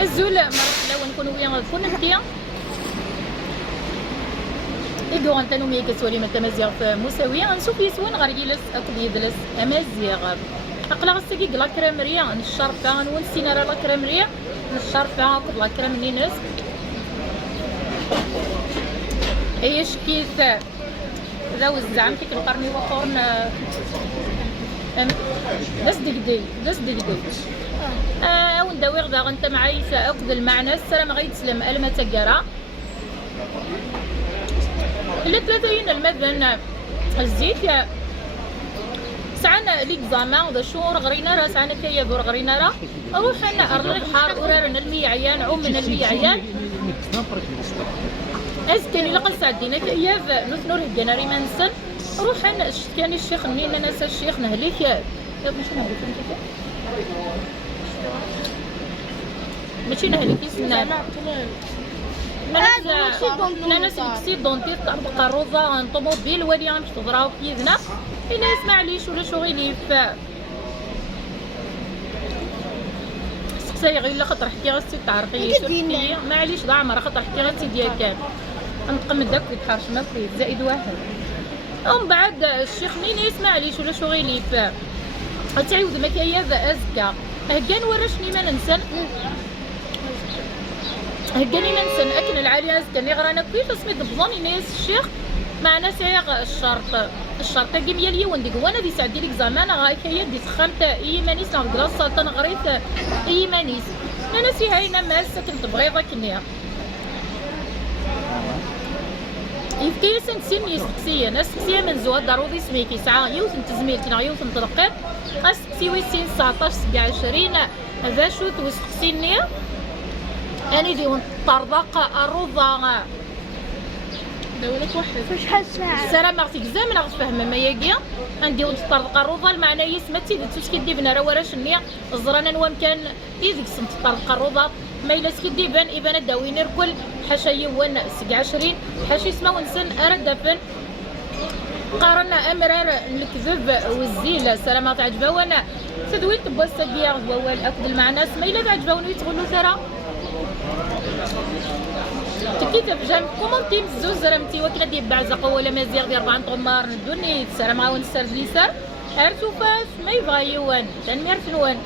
الزول مرحبا ونكونوا ويا كون انتيا إدو غنتنو ميا كسوالي ما تمازيغ في مساوية نشوف يسوان غير يجلس أكد يدلس أمازيغ أقلا غساكي لا كرامرية نشرفها نونسينا راه لا كرامرية نشرفها أكد لا كرامني ناس أيش كيف ذا وزعم كيك القرني وقرن داس دقدي داس دقدي ونداوي غدا غنت معايسة أكد المعنى السلام غيتسلم ألمة تقرا إلا 30 المذن الزيت سعنا ليكزامان وذا شهور غرينا راه سعنا كيابور غرينا راه روحنا أرض الحار ورارنا الميعيان عومنا الميعيان أزكاني لقد سعدينا كياف نثنور هكانا ريما نسن روحنا كان الشيخ منين ناس الشيخ نهليك يا ماشي نهليك ماشي نهليك يسنان ناس اكسيدونتي تطبق الروزا ان طوموبيل واللي غنمشي تضراو في يدنا الا يسمع ليش ولا شو غيلي سقساي غير لا خاطر حكي غير سي تعرفي شفتي معليش ضاع مرة خاطر حكي غير سي ديال كان نقم داك يتحرش ما فيه زائد واحد ومن بعد الشيخ منين يسمع ليش ولا شو غيلي تعاود ما كياف ازكى هكا ورشني ما ننسى هكاني ما ننسى اكن العالي ازكى غرانا كيف سميت بظني ناس الشيخ مع ناس الشرط كيميا ليا ونديك وانا دي سعدي لك زمان غايك هي دي سخنت اي مانيس نغدر السلطان غريت اي مانيس انا سي هاينا ما كنت بغيضه كنيا يفكي سنتسيم يسقسيا ناس سقسيا من زواد ضروري سميكي ساعه يوث تزميلتي يوث تدقيق اسقسي ويسين 19 27 فاشوت وسقسيني أنا ديون طربق الرضا دولك واحد شحال ساعة سلام مرتك زامن غتفهم ما ياكيا نديون طربق الرضا المعنى يسمتي دتوش كديبنا راه وراش النية الزرانا نوام كان إذيك سنت طربق الرضا ما إلا سكديبان إبان داوين الكل حاشا يوان 27 حاشا يسمى ونسن أردفن قارنا أمرار الكذب والزيل سلامة تعجبها وانا تدوين تبوا السقيا غزوال أكد المعنى سما إلا تعجبها ويتغلو ثرا تكيت بجام كومونتي بزوز رمتي وكنا ديال بعزقه ولا مزيغ ديال 4 طمار ندوني تسرى معاون السرد ليسار عرفتو فاش ما يبغى يوان تنمير فنوان